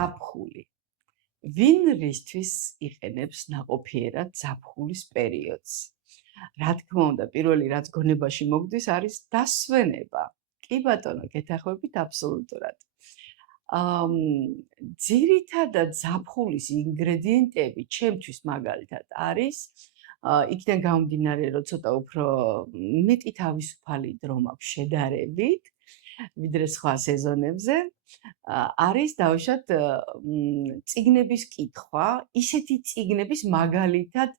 ზაფხული. ვინ რისთვის იყენებს ნაყოფიერად ზაფხულის პერიოდს? რა თქმა უნდა, პირველი რაც გონებაში მოგდის არის დასვენება. კი ბატონო, გეთახმებით აბსოლუტურად. ძირითადად ზაფხულის ინგრედიენტები ჩემთვის მაგალითად არის იქიდან გამომდინარე, რომ ცოტა უფრო მეტი თავისუფალი დრო მაქვს შედარებით, ვიდრე სხვა სეზონებზე, არის დავუშვათ წიგნების კითხვა, ისეთი წიგნების მაგალითად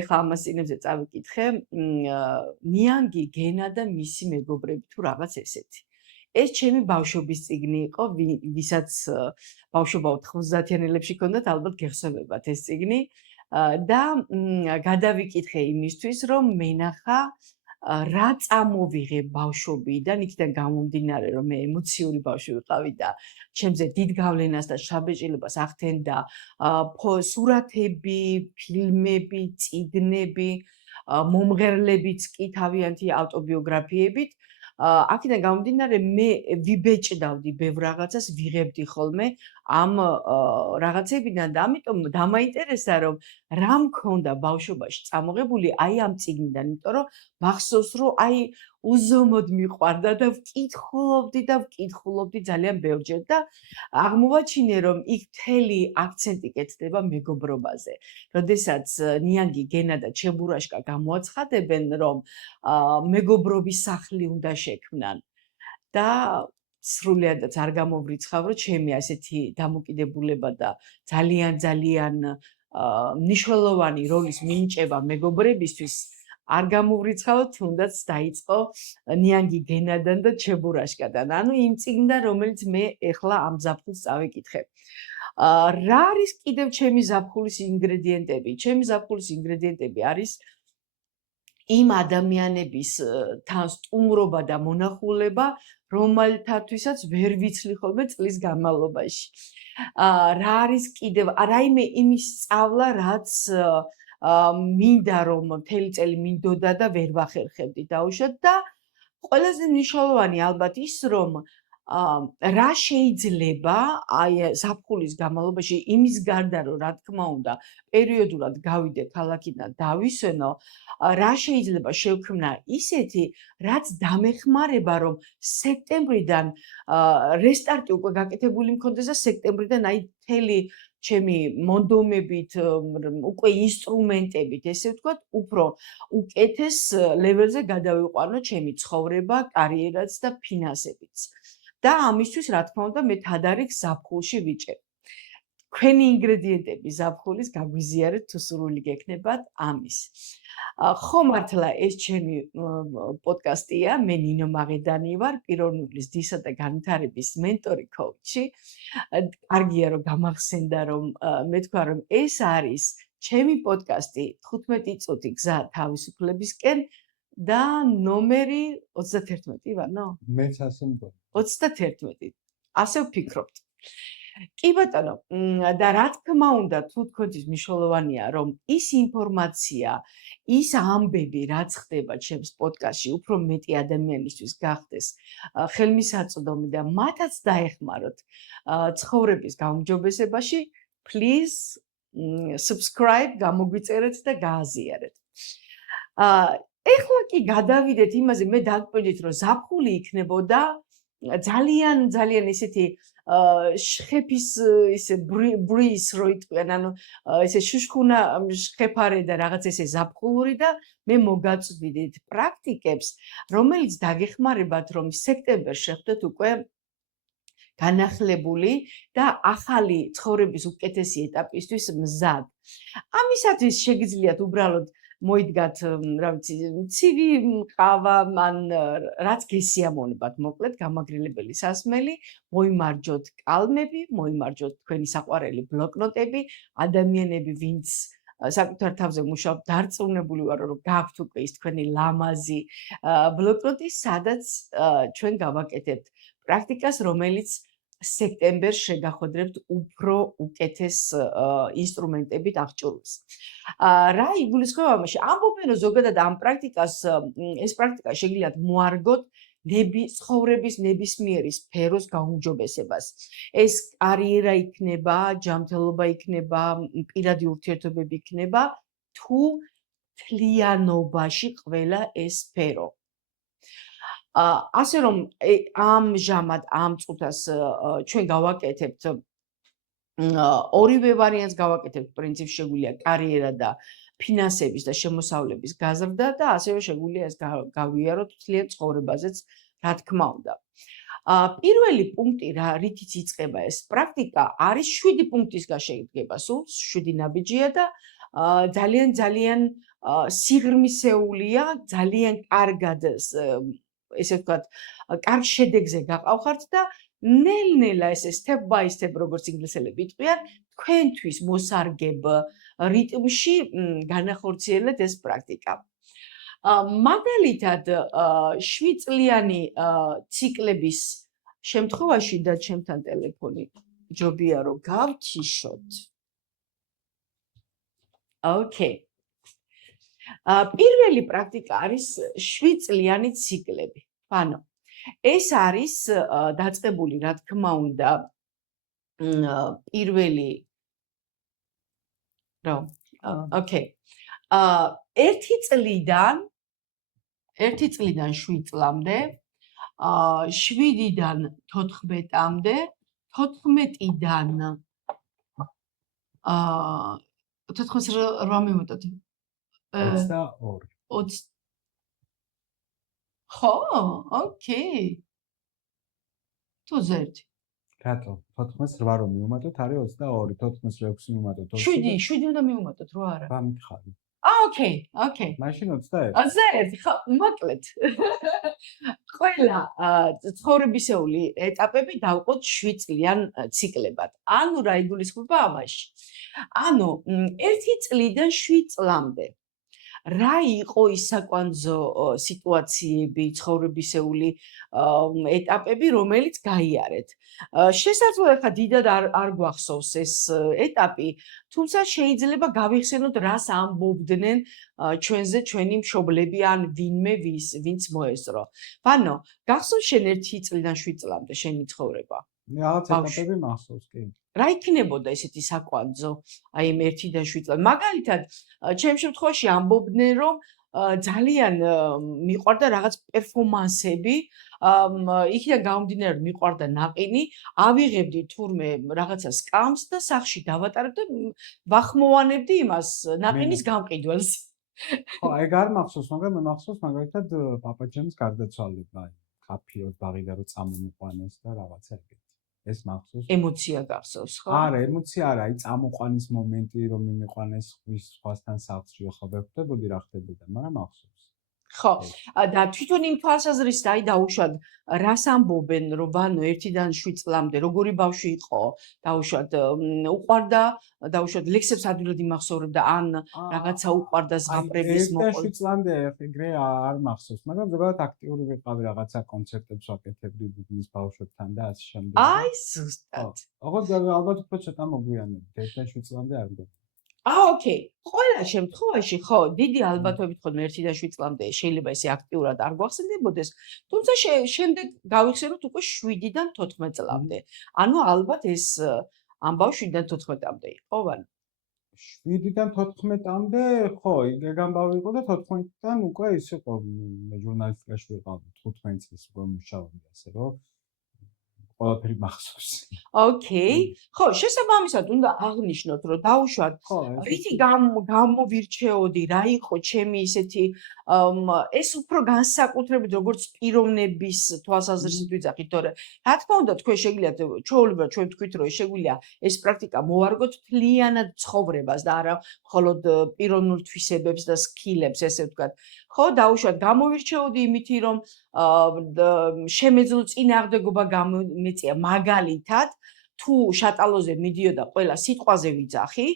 ეხლა ამას წიგნებზე წავიკითხე, ნიანგი გენა და მისი მეგობრები თუ რაღაც ესეთი. ეს ჩემი ბავშვობის წიგნი იყო, ვისაც ბავშვობა 90-იანელებში ჰქონდათ, ალბათ გეხსოვებათ ეს წიგნი და გადავიკითხე იმისთვის, რომ მენახა რა წამოვიღე ბავშვობიდან, იქიდან გამომდინარე, რომ მე ემოციური ბავშვი ვიყავი და ჩემზე დიდ გავლენას და შთაბეჭდილებას ახდენდა სურათები, ფილმები, წიგნები, მომღერლებიც კი თავიანთი ავტობიოგრაფიებით. აქედან გამომდინარე, მე ვიბეჭდავდი ბევრ რაღაცას, ვიღებდი ხოლმე ამ რაღაცებიდან და ამიტომ დამაინტერესა, რომ რა მქონდა ბავშვობაში წამოღებული აი ამ წიგნიდან, იმიტომ რომ მახსოვს, რომ აი უზომოდ მიყვარდა და ვკითხულობდი ძალიან ბევრჯერ და აღმოვაჩინე, რომ იქ მთელი აქცენტი კეთდება მეგობრობაზე. როდესაც ნიანგი გენა და ჩებურაშკა გამოაცხადებენ, რომ მეგობრობის სახლი უნდა შექმნან და სრულიადაც არ გამოვრიცხავ, რომ ჩემი ასეთი დამოკიდებულება და ძალიან მნიშვნელოვანი როლის მინიჭება მეგობრებისთვის არ გამოვრიცხავ, თუნდაც დაიწყო ნიანგი გენადან და ჩებურაშკადან. ანუ იმ წიგნიდან, რომელიც მე ეხლა ამ ზაფხულს წავიკითხე. რა არის კიდევ ჩემი ზაფხულის ინგრედიენტები? ჩემი ზაფხულის ინგრედიენტები არის იმ ადამიანების თან სტუმრობა და მონახულება, რომელთათვისაც ვერ ვიცლი ხოლმე წლის განმავლობაში. რა არის კიდევ რაიმე იმის სწავლა, რაც მინდა რომ მთელი წელი მინდოდა და ვერ ვახერხებდი დაუშვათ და ყველაზე მნიშვნელოვანი ალბათ ის, რომ რა შეიძლება აი ზაფხულის განმავლობაში იმის გარდა, რომ რა თქმა უნდა პერიოდულად გავიდე ქალაქიდან დავისვენო, რა შეიძლება შევქმნა ისეთი, რაც დამეხმარება, რომ სექტემბრიდან რესტარტი უკვე გაკეთებული მქონდეს და სექტემბრიდან აი მთელი ჩემი მონდომებით, უკვე ინსტრუმენტებით, ესე ვთქვათ, უფრო უკეთეს ლეველზე გადავიყვანო ჩემი ცხოვრება, კარიერაც და ფინანსებიც. და ამისთვის, რა თქმა უნდა, მე თადარიგ ზაფხულში ვიჭერ. თქვენი ინგრედიენტები ზაფხულის გაგვიზიარეთ, თუ სურვილი გექნებათ ამის. ხო მართლა ეს ჩემი პოდკასტია, მე ნინო მაღედანი ვარ, პიროვნული ზრდისა და განვითარების მენტორი, კოუჩი. კარგია რომ გამახსენდა, რომ მე თქვა, რომ ეს არის ჩემი პოდკასტი 15 წუთი გზა თავისუფლებისკენ და ნომერი 31 ვარნო? მეც ასე მგონი. 31. ასე ვფიქრობთ. კი ბატონო, და რა თქმა უნდა, თუ თქვენთვის მნიშვნელოვანია, რომ ის ინფორმაცია, ის ამბები, რაც ხდება ჩემს პოდკასტში, უფრო მეტი ადამიანისთვის გახდეს ხელმისაწვდომი და მათაც დაეხმაროთ ცხოვრების გაუმჯობესებაში, please subscribe, გამოგვიწერეთ და გააზიარეთ. ეხლა კი გადავიდეთ იმაზე, მე დაგკვირდით, რომ ზაფხული იქნებოდა ძალიან ესეთი შხეფის ისე ბრიზ რო იტყვიან, ანუ ესე შუშხუნა შხეფარე და რაღაც ესე ზაფხულური და მე მოგაწვდით პრაქტიკებს, რომელიც დაგეხმარებათ, რომ სექტემბერში შეხვდეთ უკვე განახლებული და ახალი ცხოვრების უკეთესი ეტაპისთვის მზად. ამისათვის შეგიძლიათ უბრალოდ მოიდგათ, რა ვიცი, ცივი ყავა, ან რაც გესიამოვნებათ, მოკლედ, გამაგრილებელი სასმელი, მოიმარჯოთ კალმები, მოიმარჯოთ თქვენი საყვარელი ბლოკნოტები, ადამიანები, ვინც საკუთარ თავზე მუშაობთ, დარწმუნებული ვარ, რომ გაქვთ უკვე ის თქვენი ლამაზი ბლოკნოტი, სადაც ჩვენ გავაკეთებთ პრაქტიკას, რომელიც სექტემბერს შეგახვედრებთ უფრო უკეთეს ინსტრუმენტებით აღჭურვილს. რა იგულისხმება ამაში? ამბობენ, რომ ზოგადად ამ პრაქტიკას, ეს პრაქტიკა შეგიძლიათ მოარგოთ ცხოვრების ნებისმიერი სფეროს გაუმჯობესებას. ეს კარიერა იქნება, ჯანმრთელობა იქნება, პირადი ურთიერთობები იქნება, თუ თლიანობაში ყველა ეს სფერო. ასე რომ ამჟამად ამ წუთას ჩვენ გავაკეთებთ ორივე ვარიანტს გავაკეთებთ პრინციპში შეგვიძლია კარიერა და ფინანსების და შემოსავლების გაზრდა და ასევე შეგვიძლია ეს გავიაროთ მთლიან ცხოვრებაზეც რა თქმა უნდა. პირველი პუნქტი რითიც იწყება ეს პრაქტიკა არის 7 პუნქტისგან შედგება სულ 7 ნაბიჯია და ძალიან სიღრმისეულია, ძალიან კარგად ესე ვთქვათ, კარგ შედეგზე გაყავხართ და ნელ-ნელა ესე step by step როგორც ინგლისელები იტყვიან, თქვენთვის მოსარგებ რიტმში განახორციელეთ ეს პრაქტიკა. მაგალითად 7 წლიანი ციკლების შემთხვევაში და ჩემთან ტელეფონი ჯობია რომ გავთიშოთ. Okay. პირველი პრაქტიკა არის 7 წლიანი ციკლები. ანუ ეს არის დაწყებული რა თქმა უნდა პირველი Okay. 1 წლიდან 7 წლამდე, 7-დან 14-მდე, 14-დან 8 მივუტოთ. 22. ხო, ოკეი. თუ ზერთი. რატო? 14-8 რომ მივუმატოთ არის 22, 14-6 მივუმატოთ 20. 7 უნდა მივუმატოთ, რო არა. რა მითხარი? ოკეი. მაშინ 21. ზერთი, ხო, მოკლედ. ყველა ცხოვრებისეული ეტაპები დავყოთ 7 წლიან ციკლებად. ანუ რა იგულისხმება ამაში? ანუ 1 წლიდან 7 წლამდე რა იყო ის საკვანძო სიტუაციები, ცხოვრებისეული ეტაპები, რომელიც გაიარეთ. შესაძლოა ხა დიდად არ გვახსოვს ეს ეტაპი, თუმცა შეიძლება გავიხსენოთ რას ამბობდნენ ჩვენზე ჩვენი მშობლები ან ვინმე ვინც მოესწრო. ანუ გახსოვს შენ 1 წლიდან 7 წლამდე შენი ცხოვრება? რაღაც ეტაპები მახსოვს, კი. რა იქნებოდა ესეთი საკვანძო, აი იმ 1-დან 7 წლამდე. მაგალითად, ჩემ შემთხვევაში ამბობდნენ, რომ ძალიან მიყვარდა რაღაც პერფორმანსები, იქიდან გამომდინარე რომ მიყვარდა ნაყინი, ავიღებდი თურმე რაღაცა სკამს და სახში დავატარებ და ვახმოვანებდი იმას ნაყინის გამყიდველს. ხო, ეგ არ მახსოვს, მაგრამ მე მახსოვს მაგალითად პაპაჯემის გარდაცვალება, აი, კაფეოს ბაღიდან რომ წამომიყვანეს და რაღაცა ეგეთი. ეს მახსოვს. ემოცია გახსოვს, ხო? არა, ემოცია არა, აი წამოყვანის მომენტი რომ მიმიყვანეს სხვასთან სახლში, ხო ვეხვდებოდი რა ხდებოდა, მაგრამ მახსოვს. ხო, და თვითონ იმ თვალსაზრისით აი დაუშვათ რას ამბობენ, რომ ბანო 1-დან 7 წლამდე როგორი ბავშვი იყო, დაუშვათ უყვარდა, დაუშვათ ლექსებს ადვილად იმახსოვრებდა ან რაღაცა უყვარდა ზღაპრების მოყოლ. 7 წლამდე ეგრე არ მახსოვს, მაგრამ ზოგადად აქტიური ვიყავი რაღაცა კონცერტებს ვაკეთებდი დიდის ბავშვებთან და ასე შემდეგ. აი ზუსტად. ალბათ უფრო ცოტა მოგვიანებით, 1-დან 7 წლამდე არ მგონია. ოკეი. ყველა შემთხვევაში ხო, დიდი ალბათობით ხოლმე 1-დან 7 წლამდე შეიძლება ესე აქტიურად არ გვახსენდებოდეს, თუმცა შემდეგ გავიხსენოთ უკვე 7-დან 14 წლამდე. ანუ ალბათ ეს ამბავ 7-დან 14-მდე იყო, ვან. 7-დან 14-მდე, ხო, ეგ ამბავი იყო და 14-დან უკვე ის იყო, მე ჟურნალისტიკაში ვიყავი 15 წლის უკვე მუშაობდი, ასე რომ ყველაფერი მახსოვს. ოკეი. ხო, შესაბამისად უნდა აღნიშნოთ, რომ დაუშვათ რითი გამოვირჩეოდი, რა იყო ჩემი ისეთი ეს უფრო განსაკუთრებით როგორც პიროვნების თვალსაზრისით ვიძახით, თორე რა თქმა უნდა თქვენ შეგიძლიათ ჩვეულებრივად ჩვენ თქვით, რომ შეგვიძლია ეს პრაქტიკა მოვარგოთ მთლიანად ცხოვრებას და არა მხოლოდ პიროვნულ თვისებებს და სკილებს, ესე ვთქვათ. ხო, დაუშვათ გამოვირჩეოდი იმითი, რომ შემეძლო წინააღმდეგობა გამომეწია მაგალითად თუ შატალოზე მიდიოდა ყველა სიტყვაზე ვიძახი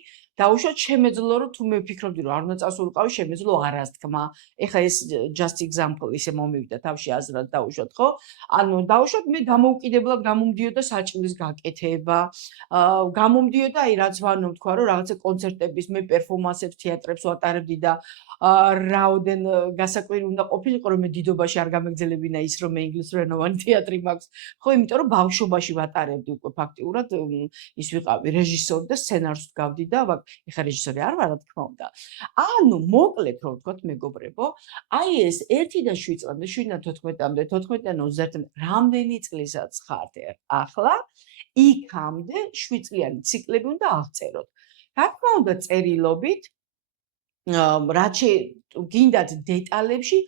დაუშვათ შემეძლო რომ თუ მე ვფიქრობდი რომ არ უნდა წასულიყავი შემეძლო არას თქმა ეხლა ეს just example ისე მომივიდა თავში აზრად დაუშვათ ხო ანუ დაუშვათ მე დამოუკიდებლად გამომდიოდა საჭირის გაკეთება გამომდიოდა აი რაც ვანო თქვა რომ რაღაცა კონცერტების მე პერფორმანსებს თეატრებს ვატარებდი და რაოდენ გასაკვირი უნდა ყოფილიყო რომ მე დიდობაში არ გამეგზელებინა ის რომ მე ინგლისურენოვანი თეატრი მაქვს ხო იმიტომ რომ ბავშვობაში ვატარებდი უკვე ფაქტიურად ის ვიყავი რეჟისორი და სცენარს ვდგავდი და ეხლა რეჟისორი არ ვარ რა თქმა უნდა ანუ მოკლედ რომ ვთქვათ მეგობრებო აი ეს 1 და 7 წლამდე 7-14-მდე 14-დან 21-მდე რამდენი წლისაც ხართ ახლა იქამდე 7 წლიანი ციკლები უნდა აღწეროთ რა თქმა უნდა წერილობით რაც გინდათ დეტალებში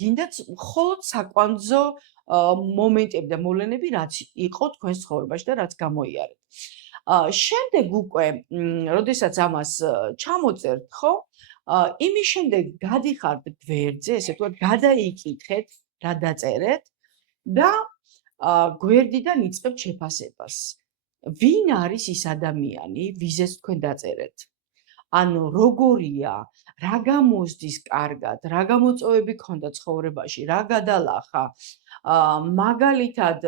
გინდათ მხოლოდ საკვანძო მომენტები და მოვლენები რაც იყო თქვენს ცხოვრებაში და რაც გამოიარეთ შემდეგ უკვე როდესაც ამას ჩამოწერთ ხო იმის შემდეგ გადიხართ გვერდზე ესე ვთქვათ გადაიკითხეთ რა დაწერეთ და გვერდიდან იწყებთ შეფასებას ვინ არის ის ადამიანი ვიზეც თქვენ დაწერეთ ანუ როგორია რა გამოსდის კარგად რა გამოწვევები ქონდა ცხოვრებაში რა გადალახა მაგალითად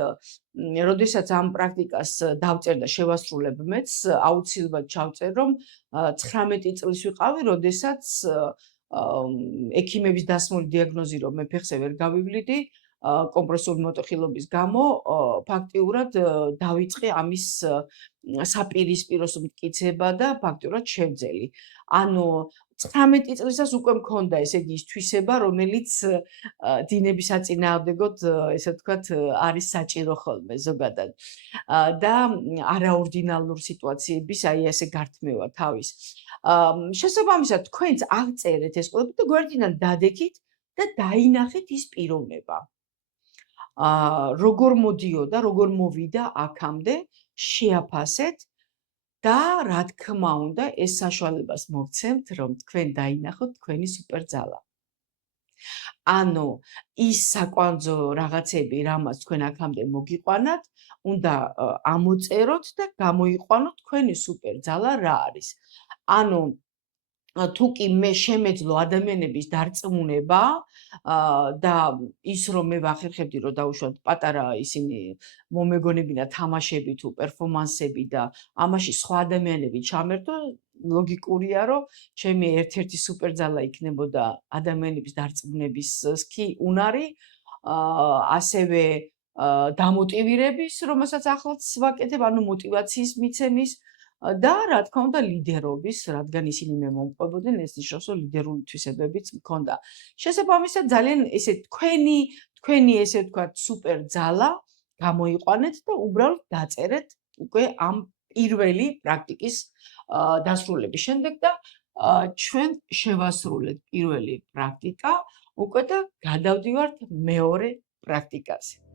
როდესაც ამ პრაქტიკას დავწერ და შევასრულებ მეც აუცილებლად ჩავწერ რომ 19 წლის ვიყავი როდესაც ექიმების დასმული დიაგნოზი რომ მე ფეხზე ვერ გავივლიდი კომპრესიული მოტეხილობის გამო ფაქტიურად დავიწყე ამის საპირისპიროს მტკიცება და ფაქტიურად შევძელი. ანუ 19 წლისას უკვე მქონდა ესე იგი ის თვისება, რომელიც დინების საწინააღმდეგოდ, ესე ვთქვათ, არის საჭირო ხოლმე ზოგადად. და არაორდინალურ სიტუაციების აი ესე გართმევა თავის. შესაბამისად, თქვენც აღწერეთ ეს ყველაფერი და გვერდიდან დადექით და დაინახეთ ის პიროვნება. როგორ მოდიოდა, როგორ მოვიდა აქამდე, შეაფასეთ და რა თქმა უნდა, ეს საშუალებას მოგცემთ, რომ თქვენ დაინახოთ თქვენი სუპერძალა. ანუ ის საკვანძო რაღაცები, რამაც თქვენ აქამდე მოგიყვანათ, უნდა ამოწეროთ და გამოიყვანოთ თქვენი სუპერძალა რა არის. ანუ თუ კი მე შემეძლო ადამიანების დარწმუნება და ის რომ მე ვახერხებდი რომ დაუშვათ პატარა ისინი მომეგონებინა თამაშები თუ პერფორმანსები და ამაში სხვა ადამიანები ჩამერთო ლოგიკურია რომ ჩემი ერთ-ერთი სუპერძალა იქნებოდა ადამიანების დარწმუნების კი უნარი ასევე დამოტივირების რომელსაც ახლაც ვაკეთებ ანუ мотиваციის მიცემის და რა თქმა უნდა ლიდერობის, რადგან ისინი მე მომყვებოდნენ, ეს ნიშნავს, რომ ლიდერული თვისებებიც მქონდა. შესაბამისად ძალიან ესე თქვენი ესე ვთქვათ სუპერ ძალა გამოიყვანეთ და უბრალოდ დაწერეთ უკვე ამ პირველი პრაქტიკის დასრულების შემდეგ და ჩვენ შევასრულეთ პირველი პრაქტიკა უკვე და გადავდივართ მეორე პრაქტიკაზე.